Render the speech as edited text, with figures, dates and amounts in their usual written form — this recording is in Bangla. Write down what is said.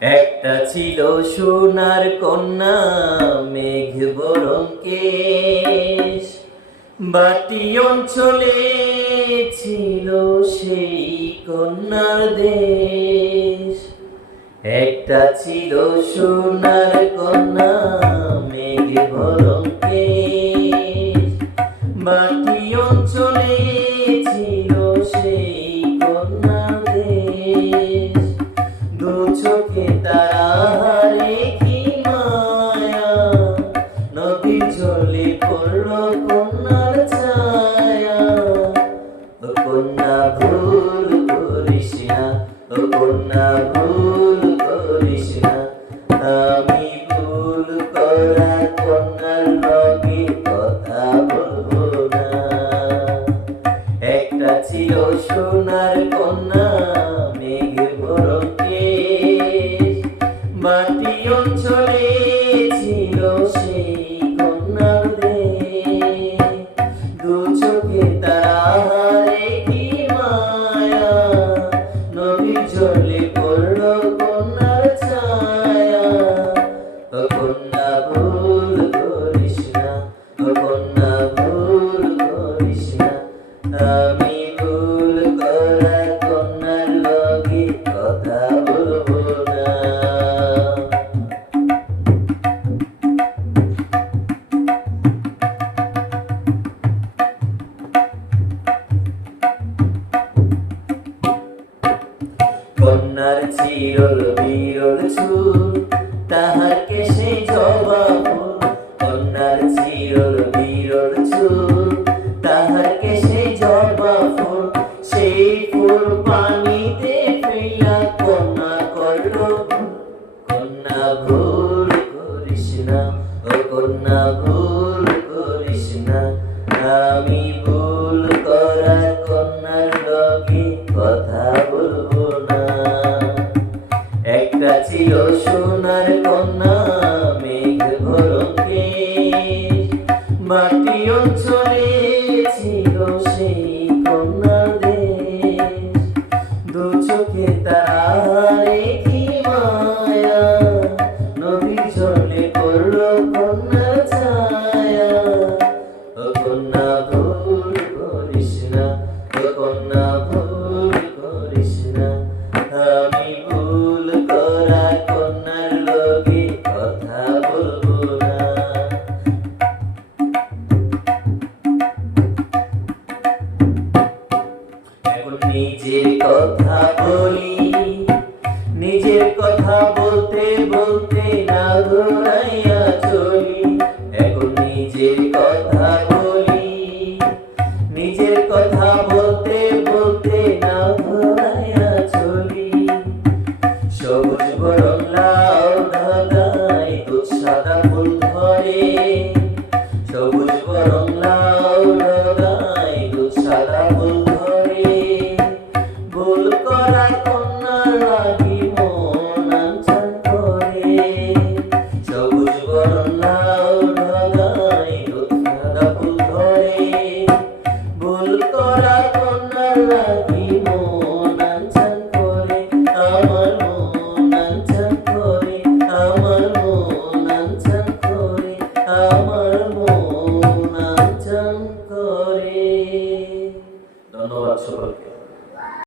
একটা ছিল সোনার কন্যা, মেঘ বরণ কেশ, বাটি অঞ্চলে ছিল সেই কন্যার দেশ। একটা ছিল সোনার কন্যা, মেঘ বরণ কেশ, বাটি অঞ্চলে ছিল সেই কন্যার দেশ। দু চোখে তারারে কি মায়া, নদীর জলে পড়ল কন্যার ছায়া। ও কন্যা ভুল করিস না, ও কন্যা ভুল করিস না, আমি ভুল করা কন্যার লগে কথা বলবো না। একটা ছিল সোনার কন্যা, মেঘ বরণ কেশ, বাটি অঞ্চলে ছিল সেই কন্যার দেশ। দু চোখে তারারে কি মায়া, নদীর জলে পড়ল কন্যার ছায়া। ও কন্যা ভুল করিস না, ও কন্যা ভুল করিস না, আমি ভুল করা কন্যার লগে কথা বলবো না। কন্যার চিরল বিরল চুল, তাহার কেশে জবা ফুল। কন্যার চিরল বিরল চুল, তাহার কেশে জবা ফুল। সেই ফুল পানিতে ফেলা কন্যা করল ভুল। কন্যা ভুল করিস না, ও কন্যা ভুল করিস না, আমি ভুল করা কন্যার লগে কথা বলবো না। একটা ছিল সোনার কন্যা, মেঘ বরণ কেশ, মাটি অঞ্চলে ছিল সেই কন্যার দেশ। দু চোখে তারারে কি মায়া, নদীর জলে পড়ল কন্যার ছায়া। ও কন্যা ভুল করিস না, ও কন্যা ভুল করিস না, আমি ভুল করা কন্যার লগে কথা বলবো না। এখন নিজের কথা বলি, নিজের কথা বলতে বলতে না ঘুরাইয়া চলি। এখন নিজের কথা বলি, নিজের কথা বলতে বলতে না ঘুরাইয়া চলি। সবুজ বরণ লাউ ঢাকায় দুধ সাদা ফুল ধরে, সবুজ বরণ লাউ ঢাকায় দুধ সাদা ফুল ধরে। ভুল করা কন্যার